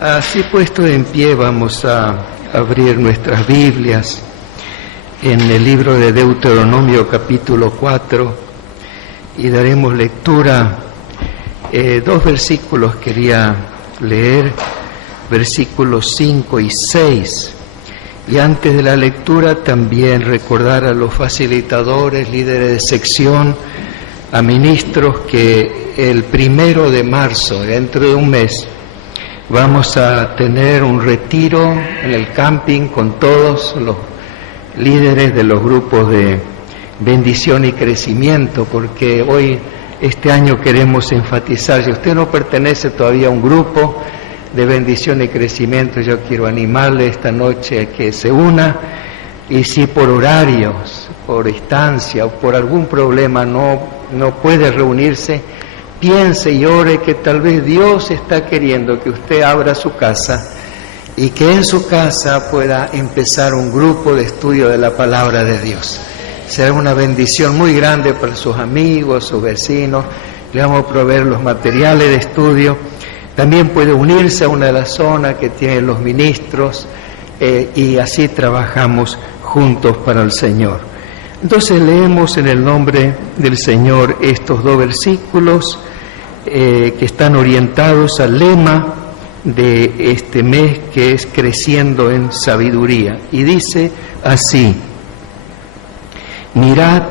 Así puesto en pie, vamos a abrir nuestras Biblias en el libro de Deuteronomio capítulo 4 y daremos lectura. Dos versículos quería leer, versículos 5 y 6. Y antes de la lectura también recordar a los facilitadores, líderes de sección, a ministros que el 1 de marzo, dentro de un mes, vamos a tener un retiro en el camping con todos los líderes de los grupos de bendición y crecimiento, porque hoy, este año queremos enfatizar, si usted no pertenece todavía a un grupo de bendición y crecimiento, yo quiero animarle esta noche a que se una, y si por horarios, por distancia o por algún problema no puede reunirse, piense y ore que tal vez Dios está queriendo que usted abra su casa y que en su casa pueda empezar un grupo de estudio de la palabra de Dios. Será una bendición muy grande para sus amigos, sus vecinos. Le vamos a proveer los materiales de estudio. También puede unirse a una de las zonas que tienen los ministros y así trabajamos juntos para el Señor. Entonces leemos en el nombre del Señor estos dos versículos que están orientados al lema de este mes, que es creciendo en sabiduría. Y dice así: mirad,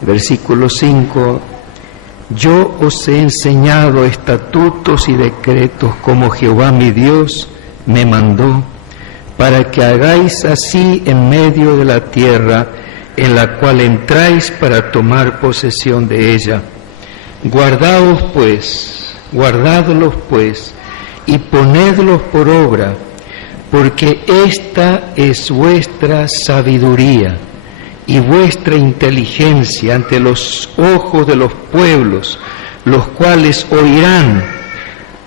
versículo 5, yo os he enseñado estatutos y decretos como Jehová mi Dios me mandó, para que hagáis así en medio de la tierra en la cual entráis para tomar posesión de ella. Guardadlos pues, y ponedlos por obra, porque esta es vuestra sabiduría y vuestra inteligencia ante los ojos de los pueblos, los cuales oirán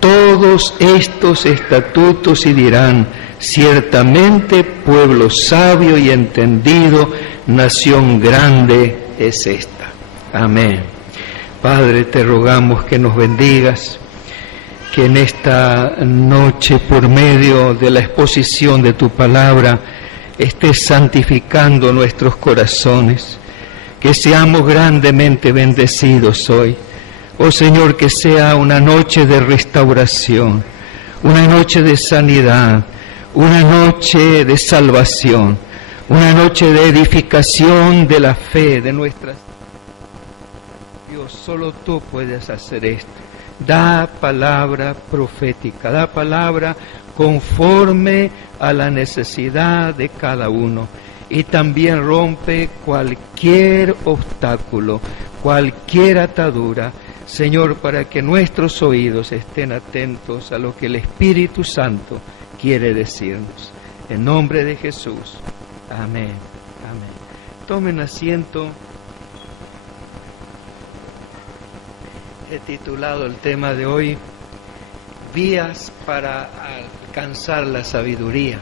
todos estos estatutos y dirán: ciertamente pueblo sabio y entendido, nación grande es esta. Amén. Padre, te rogamos que nos bendigas, que en esta noche, por medio de la exposición de tu palabra, estés santificando nuestros corazones, que seamos grandemente bendecidos hoy. Oh Señor, que sea una noche de restauración, una noche de sanidad, una noche de salvación, una noche de edificación de la fe de nuestras. Dios, solo tú puedes hacer esto. Da palabra profética, da palabra conforme a la necesidad de cada uno, y también rompe cualquier obstáculo, cualquier atadura, Señor, para que nuestros oídos estén atentos a lo que el Espíritu Santo quiere decirnos. En nombre de Jesús. Amén. Amén. Tomen asiento. He titulado el tema de hoy: vías para alcanzar la sabiduría,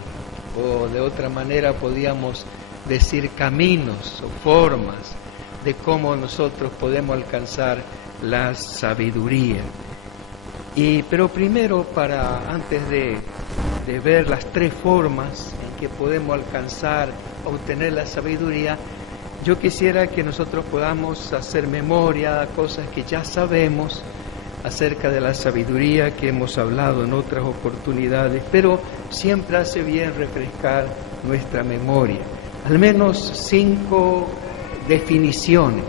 o de otra manera podríamos decir caminos o formas de cómo nosotros podemos alcanzar la sabiduría. Pero primero, antes de ver las tres formas en que podemos alcanzar, obtener la sabiduría, yo quisiera que nosotros podamos hacer memoria de cosas que ya sabemos acerca de la sabiduría, que hemos hablado en otras oportunidades, pero siempre hace bien refrescar nuestra memoria. Al menos 5 definiciones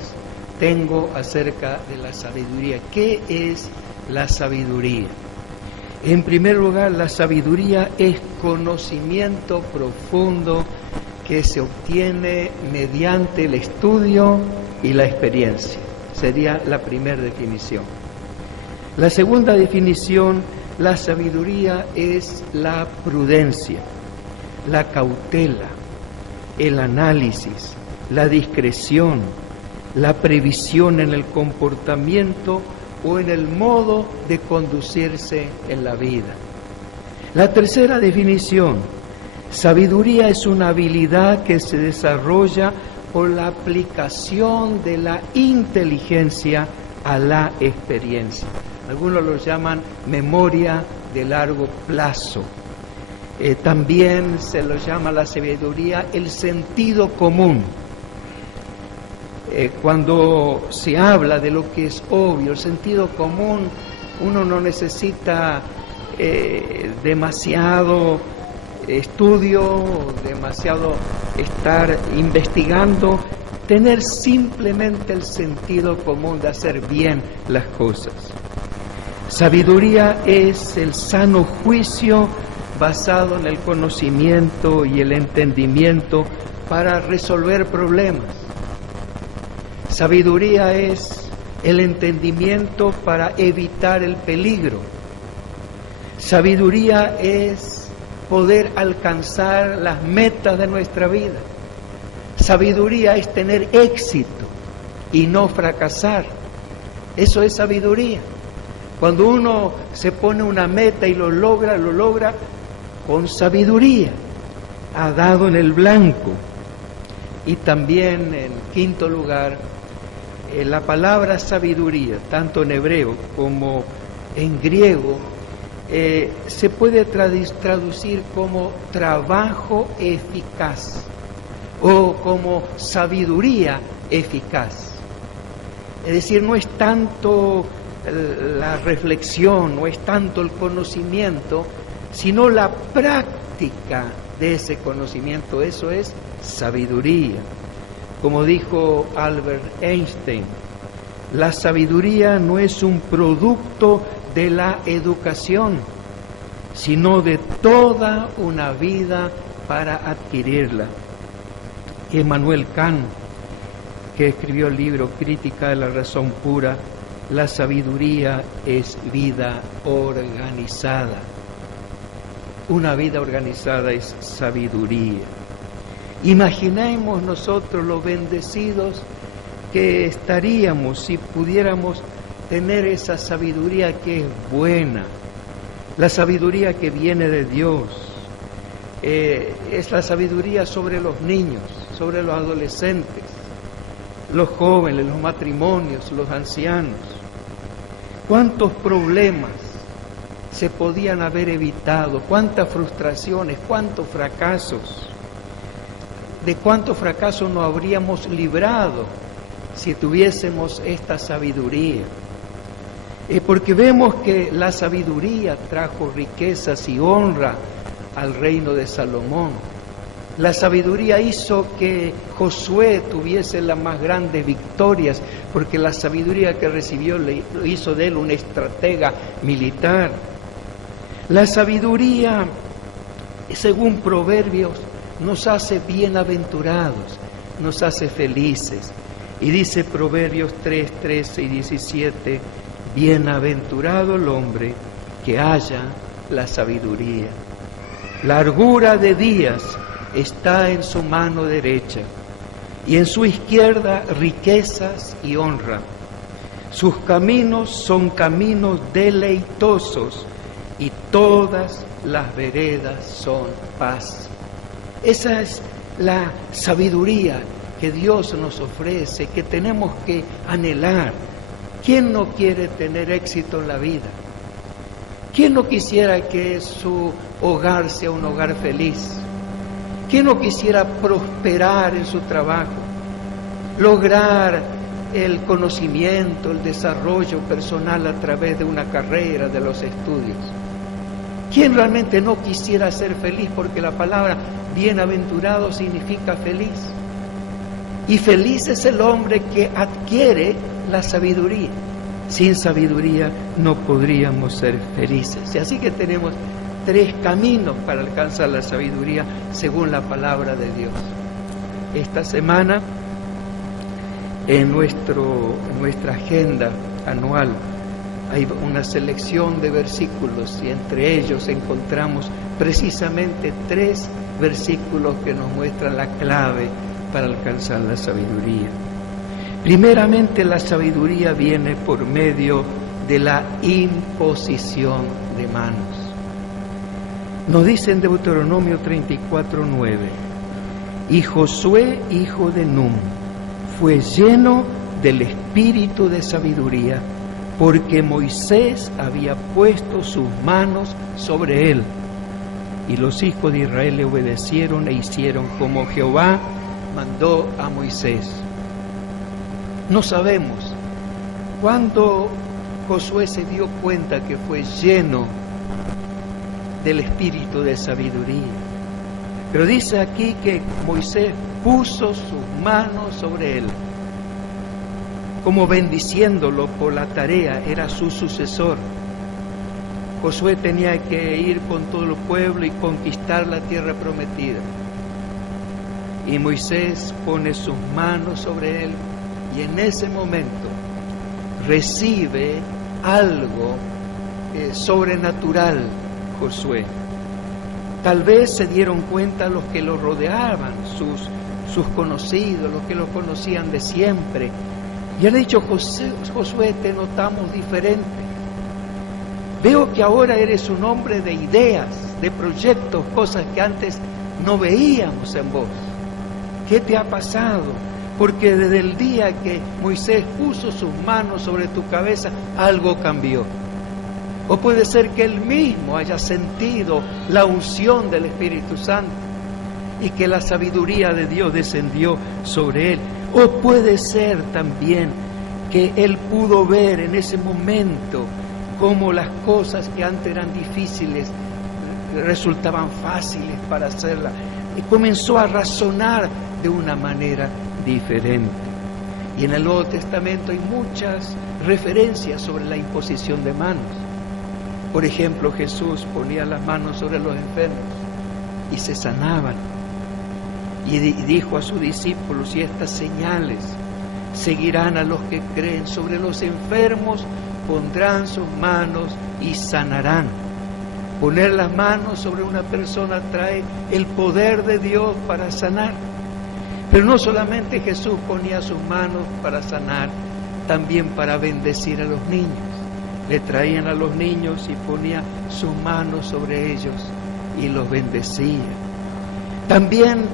tengo acerca de la sabiduría. ¿Qué es la sabiduría? En primer lugar, la sabiduría es conocimiento profundo que se obtiene mediante el estudio y la experiencia. Sería la primera definición. La segunda definición: la sabiduría es la prudencia, la cautela, el análisis, la discreción, la previsión en el comportamiento o en el modo de conducirse en la vida. La tercera definición: sabiduría es una habilidad que se desarrolla por la aplicación de la inteligencia a la experiencia. Algunos lo llaman memoria de largo plazo. También se lo llama la sabiduría el sentido común. Cuando se habla de lo que es obvio, el sentido común, uno no necesita demasiado estudio, demasiado estar investigando, tener simplemente el sentido común de hacer bien las cosas. Sabiduría es el sano juicio basado en el conocimiento y el entendimiento para resolver problemas. Sabiduría es el entendimiento para evitar el peligro. Sabiduría es poder alcanzar las metas de nuestra vida. Sabiduría es tener éxito y no fracasar. Eso es sabiduría. Cuando uno se pone una meta y lo logra con sabiduría, ha dado en el blanco. Y también, en quinto lugar, la palabra sabiduría, tanto en hebreo como en griego, se puede traducir como trabajo eficaz o como sabiduría eficaz. Es decir, no es tanto la reflexión, no es tanto el conocimiento, sino la práctica de ese conocimiento. Eso es sabiduría. Como dijo Albert Einstein, la sabiduría no es un producto de la educación, sino de toda una vida para adquirirla. Immanuel Kant, que escribió el libro Crítica de la Razón Pura, la sabiduría es vida organizada. Una vida organizada es sabiduría. Imaginemos nosotros lo bendecidos que estaríamos si pudiéramos tener esa sabiduría que es buena, la sabiduría que viene de Dios. Es la sabiduría sobre los niños, sobre los adolescentes, los jóvenes, los matrimonios, los ancianos. ¿Cuántos problemas se podían haber evitado? ¿Cuántas frustraciones? ¿Cuántos fracasos? ¿De cuántos fracasos nos habríamos librado si tuviésemos esta sabiduría? Porque vemos que la sabiduría trajo riquezas y honra al reino de Salomón. La sabiduría hizo que Josué tuviese las más grandes victorias, porque la sabiduría que recibió lo hizo de él un estratega militar. La sabiduría, según Proverbios, nos hace bienaventurados, nos hace felices. Y dice Proverbios 3, 13 y 17, bienaventurado el hombre que haya la sabiduría. Largura de días está en su mano derecha, y en su izquierda riquezas y honra. Sus caminos son caminos deleitosos, y todas las veredas son paz. Esa es la sabiduría que Dios nos ofrece, que tenemos que anhelar. ¿Quién no quiere tener éxito en la vida? ¿Quién no quisiera que su hogar sea un hogar feliz? ¿Quién no quisiera prosperar en su trabajo? Lograr el conocimiento, el desarrollo personal a través de una carrera, de los estudios. ¿Quién realmente no quisiera ser feliz? Porque la palabra bienaventurado significa feliz. Y feliz es el hombre que adquiere la sabiduría. Sin sabiduría no podríamos ser felices. Y así que tenemos 3 caminos para alcanzar la sabiduría según la palabra de Dios. Esta semana, en nuestra agenda anual, hay una selección de versículos y entre ellos encontramos precisamente 3 versículos que nos muestran la clave para alcanzar la sabiduría. Primeramente, la sabiduría viene por medio de la imposición de manos. Nos dice en Deuteronomio 34:9, y Josué, hijo de Nun, fue lleno del espíritu de sabiduría, porque Moisés había puesto sus manos sobre él. Y los hijos de Israel le obedecieron e hicieron como Jehová mandó a Moisés. No sabemos cuándo Josué se dio cuenta que fue lleno del espíritu de sabiduría. Pero dice aquí que Moisés puso sus manos sobre él, como bendiciéndolo por la tarea, era su sucesor. Josué tenía que ir con todo el pueblo y conquistar la tierra prometida. Y Moisés pone sus manos sobre él y en ese momento recibe algo sobrenatural Josué. Tal vez se dieron cuenta los que lo rodeaban, sus conocidos, los que lo conocían de siempre. Y han dicho: Josué, te notamos diferente. Veo que ahora eres un hombre de ideas, de proyectos, cosas que antes no veíamos en vos. ¿Qué te ha pasado? Porque desde el día que Moisés puso sus manos sobre tu cabeza, algo cambió. O puede ser que él mismo haya sentido la unción del Espíritu Santo y que la sabiduría de Dios descendió sobre él. O puede ser también que él pudo ver en ese momento cómo las cosas que antes eran difíciles resultaban fáciles para hacerlas. Y comenzó a razonar de una manera diferente. Y en el Nuevo Testamento hay muchas referencias sobre la imposición de manos. Por ejemplo, Jesús ponía las manos sobre los enfermos y se sanaban. Y dijo a sus discípulos: y estas señales seguirán a los que creen, sobre los enfermos pondrán sus manos y sanarán. Poner las manos sobre una persona trae el poder de Dios para sanar. Pero no solamente Jesús ponía sus manos para sanar, también para bendecir a los niños. Le traían a los niños y ponía sus manos sobre ellos y los bendecía. También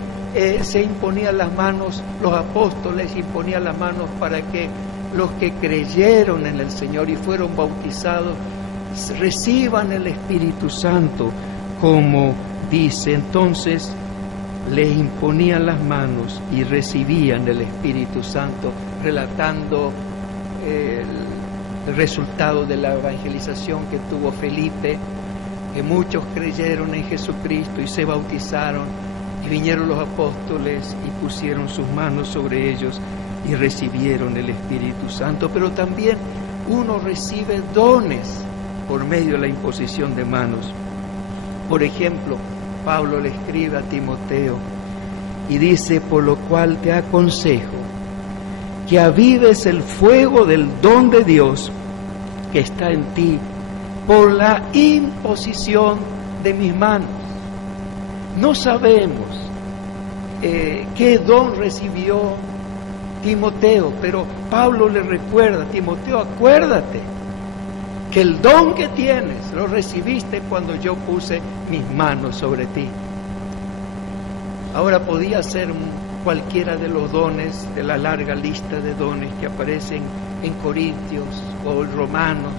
se imponían las manos, los apóstoles imponían las manos para que los que creyeron en el Señor y fueron bautizados reciban el Espíritu Santo, como dice. Entonces les imponían las manos y recibían el Espíritu Santo, relatando el resultado de la evangelización que tuvo Felipe, que muchos creyeron en Jesucristo y se bautizaron, y vinieron los apóstoles y pusieron sus manos sobre ellos y recibieron el Espíritu Santo. Pero también uno recibe dones por medio de la imposición de manos. Por ejemplo, Pablo le escribe a Timoteo y dice: por lo cual te aconsejo que avives el fuego del don de Dios que está en ti por la imposición de mis manos. No sabemos qué don recibió Timoteo, pero Pablo le recuerda: Timoteo, acuérdate que el don que tienes lo recibiste cuando yo puse mis manos sobre ti. Ahora podía ser cualquiera de los dones de la larga lista de dones que aparecen en Corintios o en Romanos,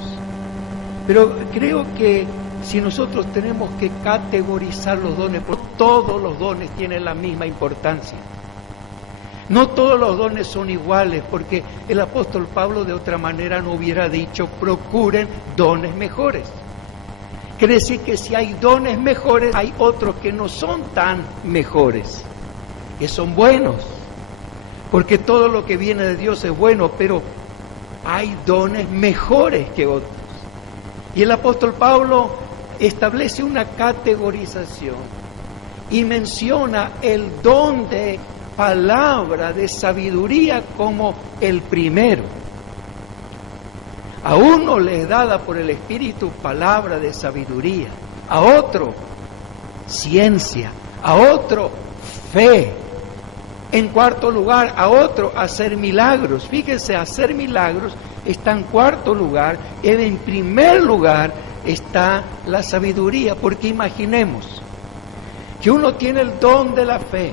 pero creo que si nosotros tenemos que categorizar los dones, porque todos los dones tienen la misma importancia. No todos los dones son iguales, porque el apóstol Pablo de otra manera no hubiera dicho: procuren dones mejores. Quiere decir que si hay dones mejores, hay otros que no son tan mejores, que son buenos, porque todo lo que viene de Dios es bueno, pero hay dones mejores que otros. Y el apóstol Pablo establece una categorización y menciona el don de palabra de sabiduría como el primero. A uno le es dada por el Espíritu palabra de sabiduría, a otro ciencia, a otro fe, en cuarto lugar a otro hacer milagros. Fíjense, hacer milagros está en cuarto lugar, en primer lugar está la sabiduría, porque imaginemos que uno tiene el don de la fe,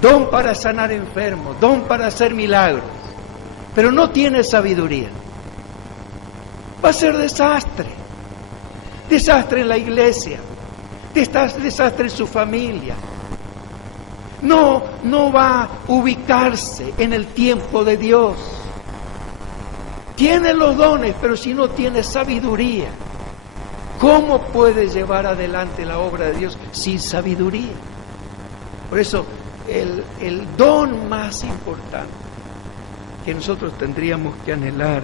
don para sanar enfermos, don para hacer milagros, pero no tiene sabiduría. Va a ser desastre. Desastre en la iglesia. Desastre en su familia. No va a ubicarse en el tiempo de Dios. Tiene los dones, pero si no tiene sabiduría, ¿cómo puede llevar adelante la obra de Dios sin sabiduría? Por eso, el don más importante que nosotros tendríamos que anhelar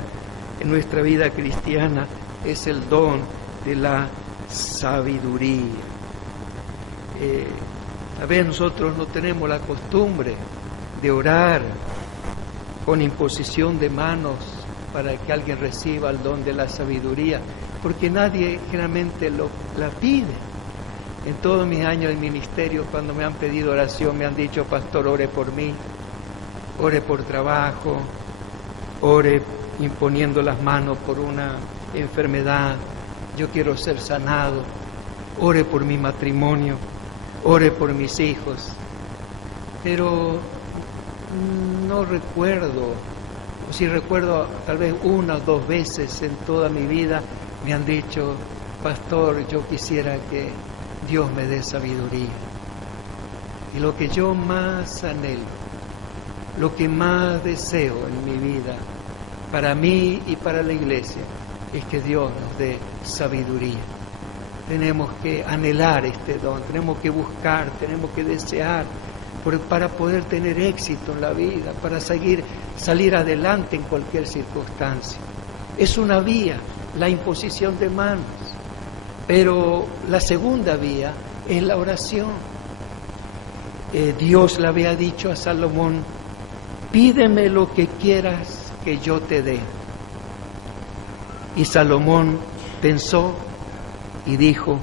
en nuestra vida cristiana es el don de la sabiduría. A veces nosotros no tenemos la costumbre de orar con imposición de manos para que alguien reciba el don de la sabiduría, porque nadie generalmente la pide. En todos mis años de ministerio, cuando me han pedido oración, me han dicho: pastor, ore por mí, ore por trabajo, ore imponiendo las manos por una enfermedad, yo quiero ser sanado, ore por mi matrimonio, ore por mis hijos. Pero no recuerdo, o si recuerdo tal vez 1 o 2 veces en toda mi vida me han dicho: pastor, yo quisiera que Dios me dé sabiduría. Y lo que yo más anhelo, lo que más deseo en mi vida, para mí y para la iglesia, es que Dios nos dé sabiduría. Tenemos que anhelar este don, tenemos que buscar, tenemos que desear, para poder tener éxito en la vida, para salir adelante en cualquier circunstancia. Es una vía, la imposición de manos, pero la segunda vía es la oración. Dios le había dicho a Salomón: pídeme lo que quieras que yo te dé. Y Salomón pensó y dijo: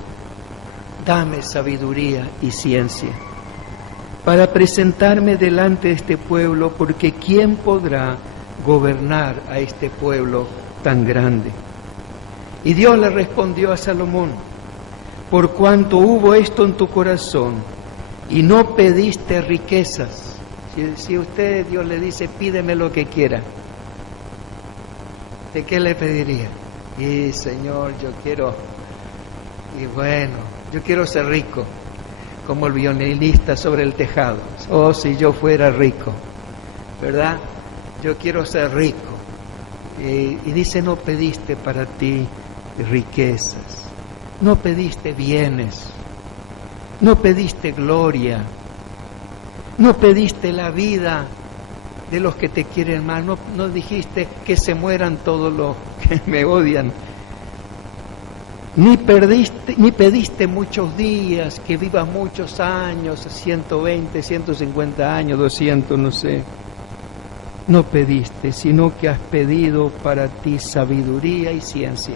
dame sabiduría y ciencia para presentarme delante de este pueblo, porque ¿quién podrá gobernar a este pueblo tan grande? Y Dios le respondió a Salomón: por cuanto hubo esto en tu corazón y no pediste riquezas. Si usted, Dios le dice: pídeme lo que quiera, ¿de qué le pediría? Y Señor, yo quiero ser rico, como el violinista sobre el tejado. Oh, si yo fuera rico, ¿verdad? Yo quiero ser rico. Y dice: no pediste para ti riquezas, no pediste bienes, no pediste gloria, no pediste la vida de los que te quieren mal, no dijiste que se mueran todos los que me odian, ni pediste muchos días, que vivas muchos años, 120, 150 años, 200, no sé. No pediste, sino que has pedido para ti sabiduría y ciencia,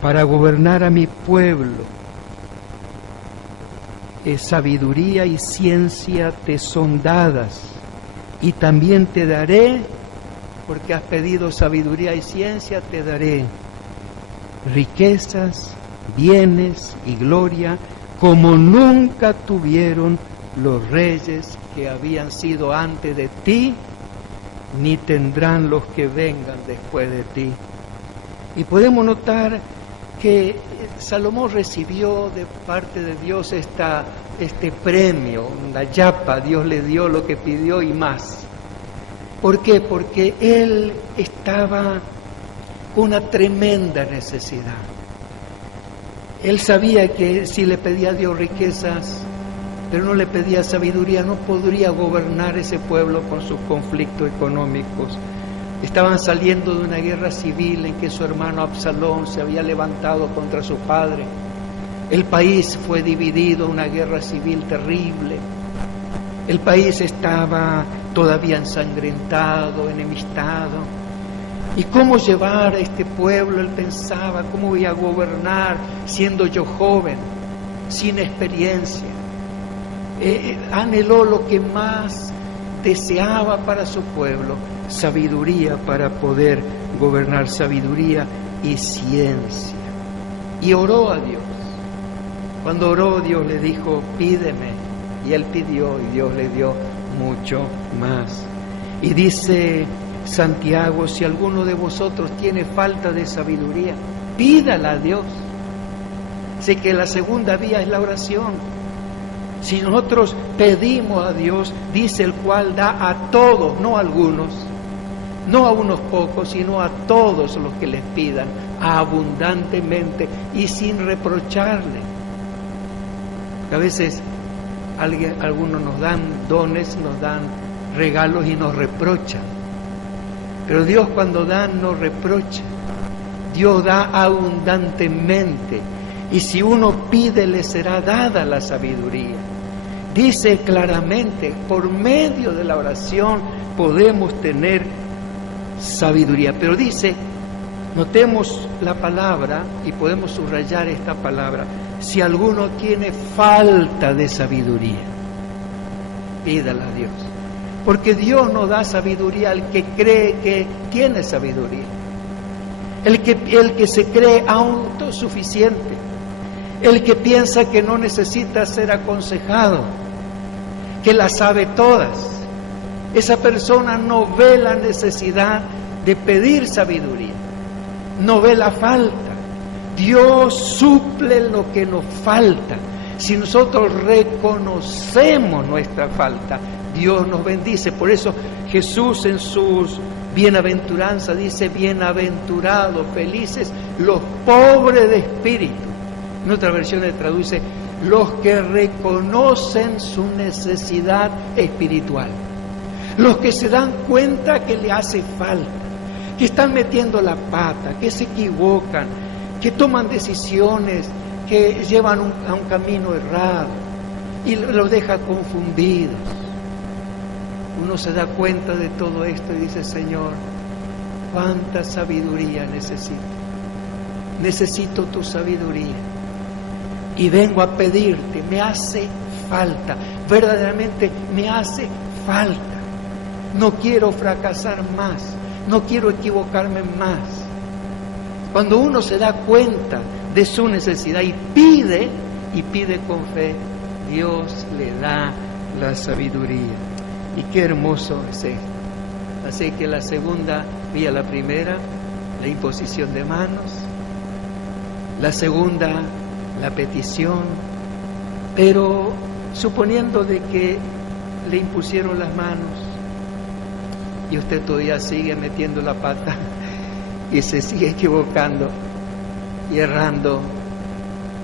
para gobernar a mi pueblo. Sabiduría y ciencia te son dadas, y también te daré, porque has pedido sabiduría y ciencia, te daré riquezas, bienes y gloria, como nunca tuvieron los reyes que habían sido antes de ti, ni tendrán los que vengan después de ti. Y podemos notar que Salomón recibió de parte de Dios este premio, la yapa. Dios le dio lo que pidió y más. ¿Por qué? Porque él estaba con una tremenda necesidad. Él sabía que si le pedía a Dios riquezas, pero no le pedía sabiduría, no podría gobernar ese pueblo con sus conflictos económicos. Estaban saliendo de una guerra civil en que su hermano Absalón se había levantado contra su padre. El país fue dividido, una guerra civil terrible. El país estaba todavía ensangrentado, enemistado. ¿Y cómo llevar a este pueblo? Él pensaba: ¿cómo voy a gobernar siendo yo joven, sin experiencia? Anheló lo que más deseaba para su pueblo: sabiduría para poder gobernar, sabiduría y ciencia. Y oró a Dios. Cuando oró, Dios le dijo: pídeme. Y él pidió y Dios le dio mucho más. Y dice Santiago, si alguno de vosotros tiene falta de sabiduría, pídala a Dios. Sé que la segunda vía es la oración. Si nosotros pedimos a Dios, dice el cual da a todos, no a algunos, no a unos pocos, sino a todos los que les pidan, abundantemente y sin reprocharle. A veces algunos nos dan dones, nos dan regalos y nos reprochan. Pero Dios cuando da no reprocha. Dios da abundantemente. Y si uno pide, le será dada la sabiduría. Dice claramente, por medio de la oración podemos tener sabiduría. Pero dice, notemos la palabra y podemos subrayar esta palabra. Si alguno tiene falta de sabiduría, pídala a Dios. Porque Dios no da sabiduría al que cree que tiene sabiduría. El que se cree autosuficiente. El que piensa que no necesita ser aconsejado, que las sabe todas. Esa persona no ve la necesidad de pedir sabiduría, no ve la falta. Dios suple lo que nos falta. Si nosotros reconocemos nuestra falta, Dios nos bendice. Por eso Jesús en sus bienaventuranzas dice, bienaventurados, felices los pobres de espíritu. En otra versión le traduce, los que reconocen su necesidad espiritual. Los que se dan cuenta que le hace falta, que están metiendo la pata, que se equivocan, que toman decisiones, que llevan a un camino errado y los deja confundidos. Uno se da cuenta de todo esto y dice, Señor, cuánta sabiduría necesito. Necesito tu sabiduría. Y vengo a pedirte, me hace falta, verdaderamente me hace falta. No quiero fracasar más, no quiero equivocarme más. Cuando uno se da cuenta de su necesidad y pide con fe, Dios le da la sabiduría. Y qué hermoso es esto. Así que la segunda vía, la primera, la imposición de manos. La segunda, la petición, pero suponiendo de que le impusieron las manos y usted todavía sigue metiendo la pata y se sigue equivocando y errando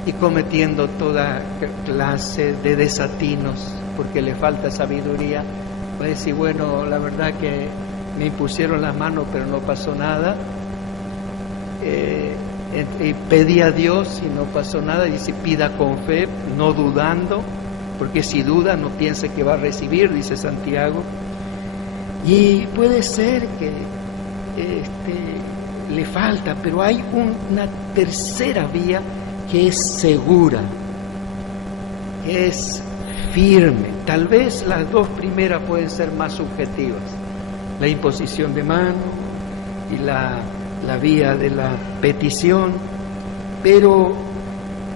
y cometiendo toda clase de desatinos porque le falta sabiduría, va a decir, bueno, la verdad que me impusieron las manos pero no pasó nada. Y pedí a Dios y no pasó nada. Dice, pida con fe, no dudando, porque si duda no piense que va a recibir, dice Santiago. Y puede ser que le falta, pero hay una tercera vía que es segura, que es firme. Tal vez las dos primeras pueden ser más subjetivas, la imposición de mano y la vía de la petición, pero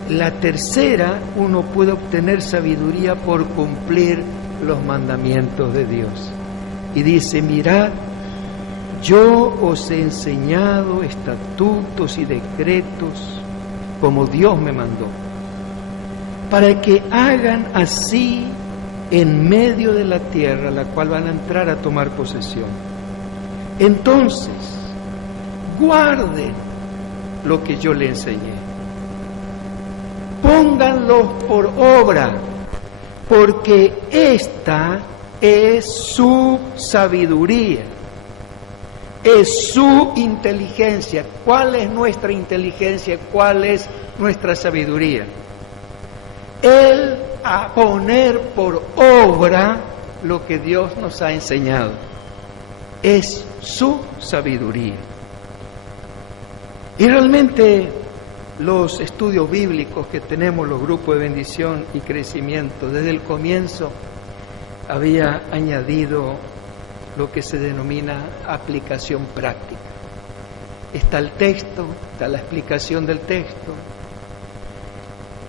la tercera, uno puede obtener sabiduría por cumplir los mandamientos de Dios. Y dice, mirad, yo os he enseñado estatutos y decretos como Dios me mandó, para que hagan así en medio de la tierra, la cual van a entrar a tomar posesión. Entonces, guarden lo que yo le enseñé, pónganlo por obra, porque esta es su sabiduría, es su inteligencia. ¿Cuál es nuestra inteligencia? ¿Cuál es nuestra sabiduría? El a poner por obra lo que Dios nos ha enseñado. Es su sabiduría. Y realmente los estudios bíblicos que tenemos, los grupos de bendición y crecimiento, desde el comienzo había añadido lo que se denomina aplicación práctica. Está el texto, está la explicación del texto.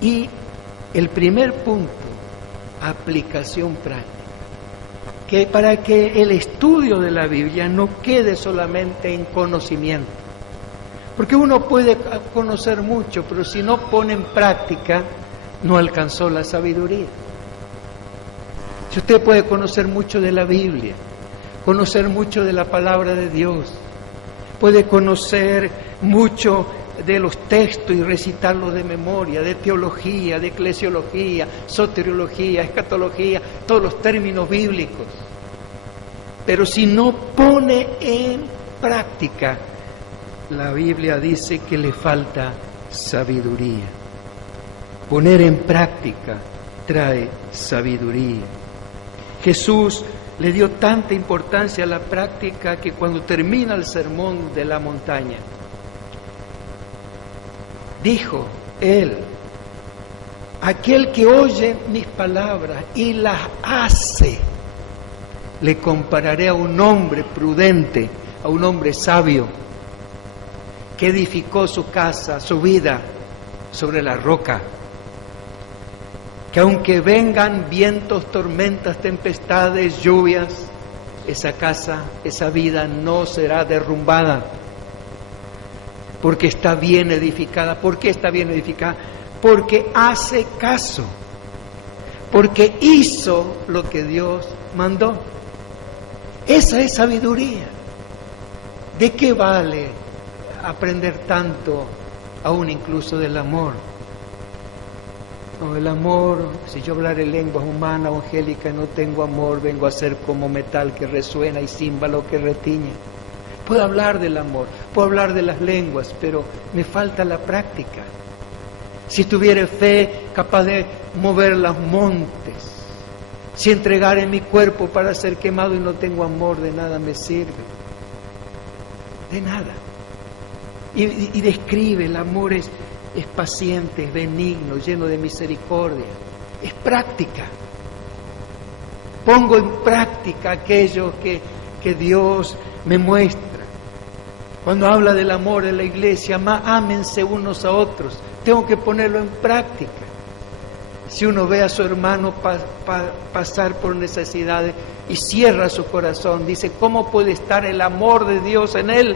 Y el primer punto, aplicación práctica. que para que el estudio de la Biblia no quede solamente en conocimiento. Porque uno puede conocer mucho, pero si no pone en práctica, no alcanzó la sabiduría. Si usted puede conocer mucho de la Biblia, conocer mucho de la palabra de Dios, puede conocer mucho de los textos y recitarlos de memoria, de teología, de eclesiología, soteriología, escatología, todos los términos bíblicos. Pero si no pone en práctica, la Biblia dice que le falta sabiduría. Poner en práctica trae sabiduría. Jesús le dio tanta importancia a la práctica que cuando termina el sermón de la montaña, dijo él: aquel que oye mis palabras y las hace, le compararé a un hombre prudente, a un hombre sabio, que edificó su casa, su vida, sobre la roca. Que aunque vengan vientos, tormentas, tempestades, lluvias, esa casa, esa vida no será derrumbada, porque está bien edificada. ¿Por qué está bien edificada? Porque hace caso, porque hizo lo que Dios mandó. Esa es sabiduría. ¿De qué vale aprender tanto, aún incluso del amor? No, el amor, si yo hablaré lenguas humanas o angélicas, no tengo amor, vengo a ser como metal que resuena y címbalo que retiñe. Puedo hablar del amor, puedo hablar de las lenguas, pero me falta la práctica. Si tuviera fe capaz de mover los montes, si entregara mi cuerpo para ser quemado y no tengo amor, de nada me sirve. De nada. Y describe, el amor es paciente, es benigno, lleno de misericordia. Es práctica. Pongo en práctica aquello que Dios me muestra. Cuando habla del amor en la iglesia, ámense unos a otros. Tengo que ponerlo en práctica. Si uno ve a su hermano pasar por necesidades y cierra su corazón, dice: ¿cómo puede estar el amor de Dios en él?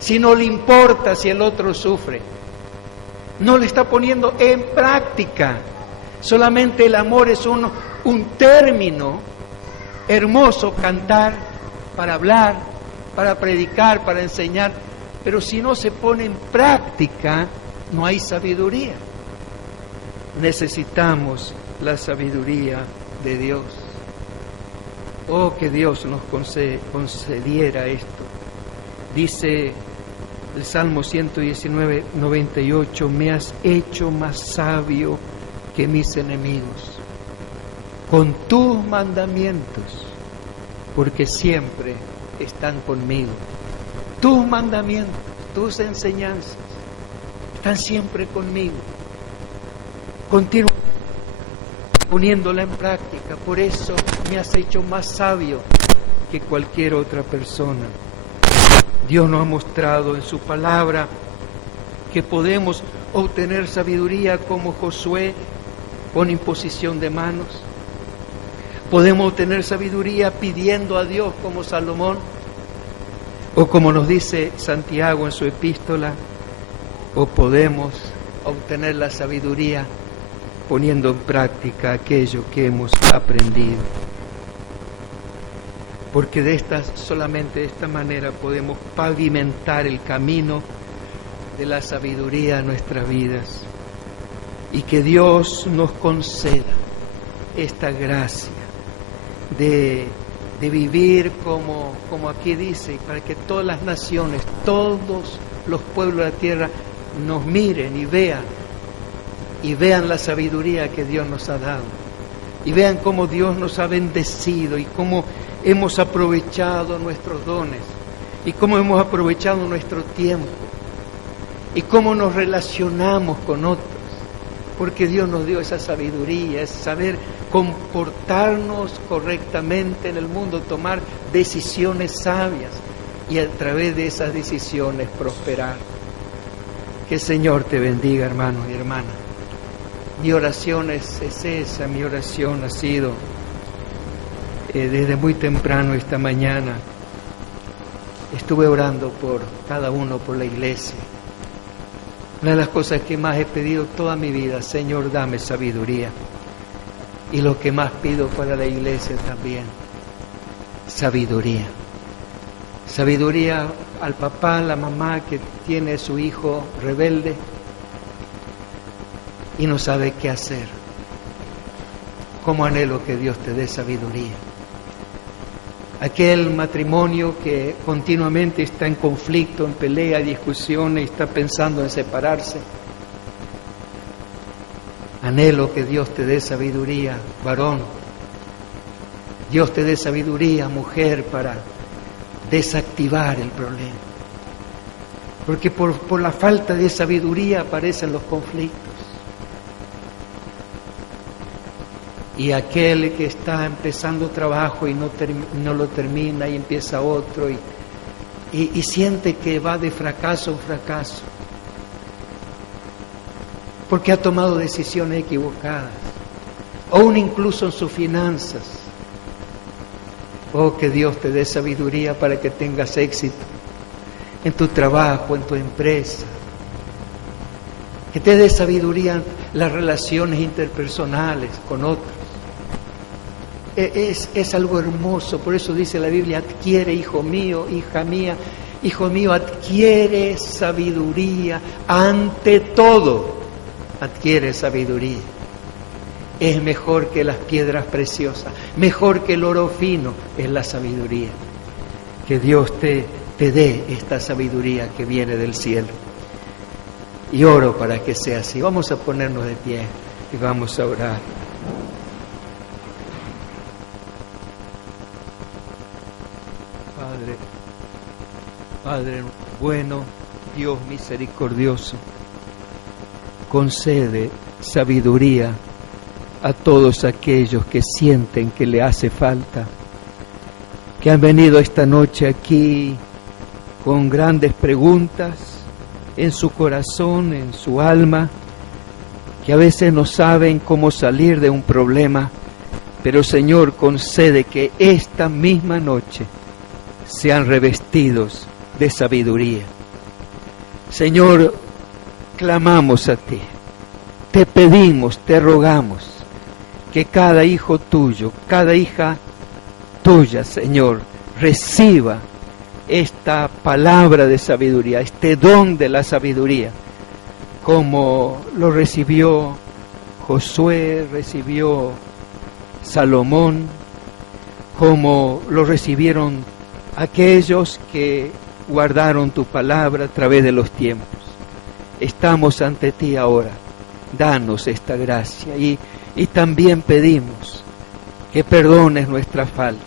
Si no le importa si el otro sufre, no le está poniendo en práctica. Solamente el amor es un término hermoso, cantar, para hablar, para predicar, para enseñar, pero si no se pone en práctica, no hay sabiduría. Necesitamos la sabiduría de Dios. Oh, que Dios nos concediera esto. Dice el Salmo 119, 98, me has hecho más sabio que mis enemigos, con tus mandamientos, porque siempre están conmigo. Tus mandamientos, tus enseñanzas, están siempre conmigo. Continúa poniéndola en práctica, por eso me has hecho más sabio que cualquier otra persona. Dios nos ha mostrado en su palabra que podemos obtener sabiduría como Josué con imposición de manos. Podemos obtener sabiduría pidiendo a Dios como Salomón, o como nos dice Santiago en su epístola, o podemos obtener la sabiduría poniendo en práctica aquello que hemos aprendido. Porque solamente de esta manera podemos pavimentar el camino de la sabiduría a nuestras vidas. Y que Dios nos conceda esta gracia de vivir como aquí dice, para que todas las naciones, todos los pueblos de la tierra nos miren y vean la sabiduría que Dios nos ha dado. Y vean cómo Dios nos ha bendecido y cómo hemos aprovechado nuestros dones y cómo hemos aprovechado nuestro tiempo y cómo nos relacionamos con otros, porque Dios nos dio esa sabiduría, es saber comportarnos correctamente en el mundo, tomar decisiones sabias y a través de esas decisiones prosperar. Que el Señor te bendiga, hermano y hermana. Mi oración es esa, mi oración ha sido desde muy temprano esta mañana estuve orando por cada uno, por la iglesia. Una de las cosas que más he pedido toda mi vida: Señor, dame sabiduría. Y lo que más pido para la iglesia también: sabiduría. Sabiduría al papá, a la mamá que tiene a su hijo rebelde y no sabe qué hacer. Cómo anhelo que Dios te dé sabiduría. Aquel matrimonio que continuamente está en conflicto, en pelea, discusiones, y está pensando en separarse. Anhelo que Dios te dé sabiduría, varón. Dios te dé sabiduría, mujer, para desactivar el problema. Porque por la falta de sabiduría aparecen los conflictos. Y aquel que está empezando trabajo y no lo termina y empieza otro y siente que va de fracaso en fracaso, porque ha tomado decisiones equivocadas, aún incluso en sus finanzas. Oh, que Dios te dé sabiduría para que tengas éxito en tu trabajo, en tu empresa. Que te dé sabiduría en las relaciones interpersonales con otros. Es algo hermoso, por eso dice la Biblia: adquiere, hijo mío, hija mía, hijo mío, adquiere sabiduría. Ante todo, adquiere sabiduría. Es mejor que las piedras preciosas, mejor que el oro fino, es la sabiduría. Que Dios te dé esta sabiduría que viene del cielo. Y oro para que sea así. Vamos a ponernos de pie y vamos a orar. Padre bueno, Dios misericordioso, concede sabiduría a todos aquellos que sienten que le hace falta, que han venido esta noche aquí con grandes preguntas en su corazón, en su alma, que a veces no saben cómo salir de un problema, pero Señor, concede que esta misma noche sean revestidos de sabiduría. Señor, clamamos a ti, te pedimos, te rogamos que cada hijo tuyo, cada hija tuya, Señor, reciba esta palabra de sabiduría, este don de la sabiduría, como lo recibió Josué, recibió Salomón, como lo recibieron aquellos que guardaron tu palabra a través de los tiempos. Estamos ante ti ahora, danos esta gracia y también pedimos que perdones nuestras faltas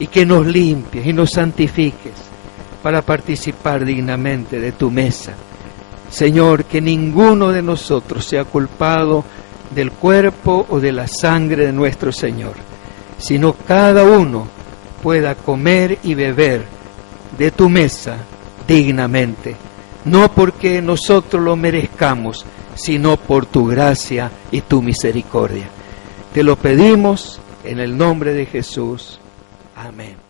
y que nos limpies y nos santifiques para participar dignamente de tu mesa. Señor, que ninguno de nosotros sea culpado del cuerpo o de la sangre de nuestro Señor, sino cada uno pueda comer y beber de tu mesa dignamente, no porque nosotros lo merezcamos, sino por tu gracia y tu misericordia. Te lo pedimos en el nombre de Jesús. Amén.